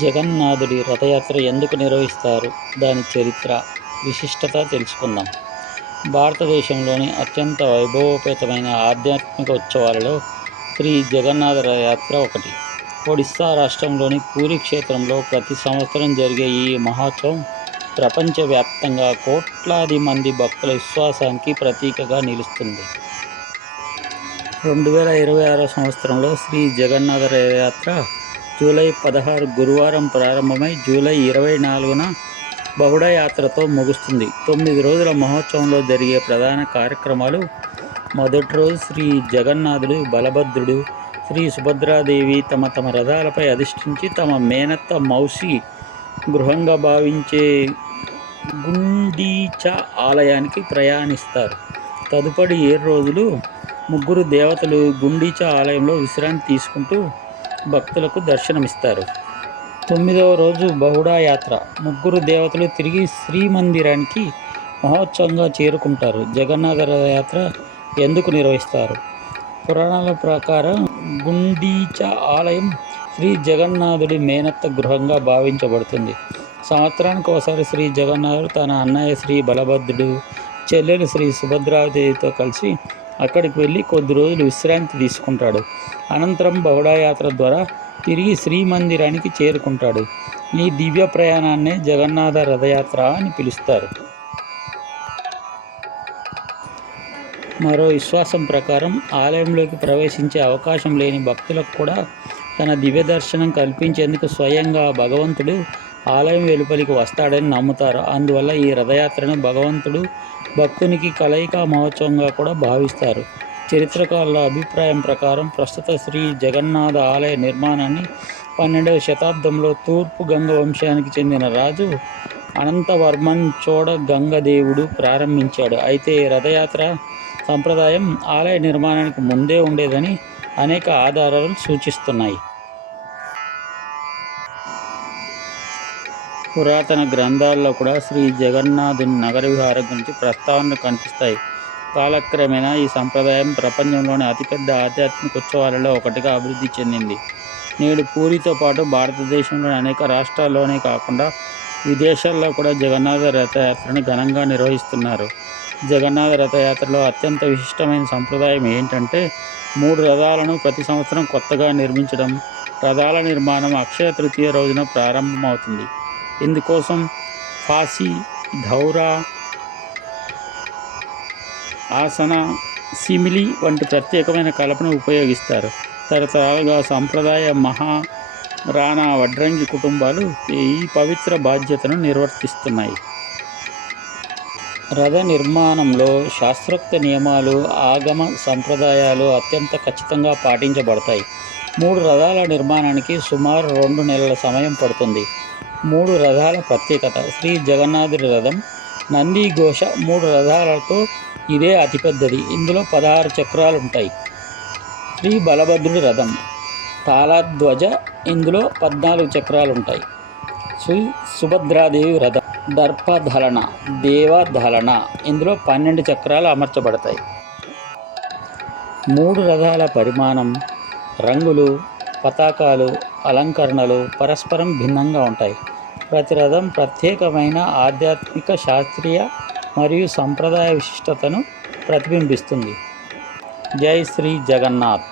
జగన్నాథుడి రథయాత్ర ఎందుకు నిర్వహిస్తారు? దాని చరిత్ర, విశిష్టత తెలుసుకుందాం. భారతదేశంలోని అత్యంత వైభవోపేతమైన ఆధ్యాత్మిక ఉత్సవాలలో శ్రీ జగన్నాథ రథయాత్ర ఒకటి. ఒడిస్సా రాష్ట్రంలోని పూరి క్షేత్రంలో ప్రతి సంవత్సరం జరిగే ఈ మహోత్సవం ప్రపంచవ్యాప్తంగా కోట్లాది మంది భక్తుల విశ్వాసానికి ప్రతీకగా నిలుస్తుంది. 2026 సంవత్సరంలో శ్రీ జగన్నాథ రథయాత్ర జూలై 16 గురువారం ప్రారంభమై జూలై 24న బహుళ యాత్రతో ముగుస్తుంది. 9 రోజుల మహోత్సవంలో జరిగే ప్రధాన కార్యక్రమాలు: మొదటి రోజు శ్రీ జగన్నాథుడు, బలభద్రుడు, శ్రీ సుభద్రాదేవి తమ తమ రథాలపై అధిష్ఠించి తమ మేనత్త మౌసి గృహంగా భావించే గుండీచా ఆలయానికి ప్రయాణిస్తారు. తదుపరి 7 రోజులు ముగ్గురు దేవతలు గుండీచా ఆలయంలో విశ్రాంతి తీసుకుంటూ భక్తులకు దర్శనమిస్తారు. 9వ రోజు బహుడా యాత్ర. ముగ్గురు దేవతలు తిరిగి శ్రీమందిరానికి మహోత్సవంగా చేరుకుంటారు. జగన్నాథ రథయాత్ర ఎందుకు నిర్వహిస్తారు? పురాణాల ప్రకారం గుండీచా ఆలయం శ్రీ జగన్నాథుడి మేనత్త గృహంగా భావించబడుతుంది. సంవత్సరానికి ఒకసారి శ్రీ జగన్నాథుడు తన అన్నయ్య శ్రీ బలభద్రుడు, చెల్లెలు శ్రీ సుభద్రాదేవితో కలిసి అక్కడికి వెళ్ళి కొద్ది రోజులు విశ్రాంతి తీసుకుంటాడు. అనంతరం బహుడా యాత్ర ద్వారా తిరిగి శ్రీమందిరానికి చేరుకుంటాడు. ఈ దివ్య ప్రయాణాన్నే జగన్నాథ రథయాత్ర అని పిలుస్తారు. మరో విశ్వాసం ప్రకారం ఆలయంలోకి ప్రవేశించే అవకాశం లేని భక్తులకు కూడా తన దివ్య దర్శనం కల్పించేందుకు స్వయంగా భగవంతుడు ఆలయం వెలుపలికి వస్తాడని నమ్ముతారు. అందువల్ల ఈ రథయాత్రను భగవంతుడు భక్తునికి కలయిక మహోత్సవంగా కూడా భావిస్తారు. చరిత్రకారుల అభిప్రాయం ప్రకారం ప్రస్తుత శ్రీ జగన్నాథ ఆలయ నిర్మాణాన్ని 12వ శతాబ్దంలో తూర్పు గంగ వంశానికి చెందిన రాజు అనంతవర్మన్ చోడ గంగదేవుడు ప్రారంభించాడు. అయితే రథయాత్ర సంప్రదాయం ఆలయ నిర్మాణానికి ముందే ఉండేదని అనేక ఆధారాలు సూచిస్తున్నాయి. పురాతన గ్రంథాల్లో కూడా శ్రీ జగన్నాథుని నగర విహారం గురించి ప్రస్తావనలు కనిపిస్తాయి. కాలక్రమేణా ఈ సంప్రదాయం ప్రపంచంలోని అతిపెద్ద ఆధ్యాత్మిక ఉత్సవాలలో ఒకటిగా అభివృద్ధి చెందింది. నేడు పూరితో పాటు భారతదేశంలోని అనేక రాష్ట్రాల్లోనే కాకుండా విదేశాల్లో కూడా జగన్నాథ రథయాత్రను ఘనంగా నిర్వహిస్తున్నారు. జగన్నాథ రథయాత్రలో అత్యంత విశిష్టమైన సంప్రదాయం ఏంటంటే 3 రథాలను ప్రతి సంవత్సరం కొత్తగా నిర్మించడం. రథాల నిర్మాణం అక్షయ తృతీయ రోజున ప్రారంభమవుతుంది. ఇందుకోసం ఫాసి, ధౌరా, ఆసన, సిమిలి వంటి ప్రత్యేకమైన కలపను ఉపయోగిస్తారు. తరతరాలుగా సంప్రదాయ మహారాణా వడ్రంగి కుటుంబాలు ఈ పవిత్ర బాధ్యతను నిర్వర్తిస్తున్నాయి. రథ నిర్మాణంలో శాస్త్రోక్త నియమాలు, ఆగమ సంప్రదాయాలు అత్యంత ఖచ్చితంగా పాటించబడతాయి. 3 రథాల నిర్మాణానికి సుమారు 2 నెలల సమయం పడుతుంది. 3 రథాల ప్రత్యేకత: శ్రీ జగన్నాథుడి రథం నంది ఘోష 3 రథాలతో ఇదే అతిపెద్దది. ఇందులో 16 చక్రాలుంటాయి. శ్రీ బలభద్రుడి రథం తాళధ్వజ, ఇందులో 14 చక్రాలుంటాయి. శ్రీ సుభద్రాదేవి రథం దర్పదలన, దేవదలన, ఇందులో 12 చక్రాలు అమర్చబడతాయి. 3 రథాల పరిమాణం, రంగులు, పతాకాలు, అలంకరణలు పరస్పరం భిన్నంగా ఉంటాయి. ప్రతి రథం ప్రత్యేకమైన ఆధ్యాత్మిక, శాస్త్రీయ మరియు సంప్రదాయ విశిష్టతను ప్రతిబింబిస్తుంది. జై శ్రీ జగన్నాథ్.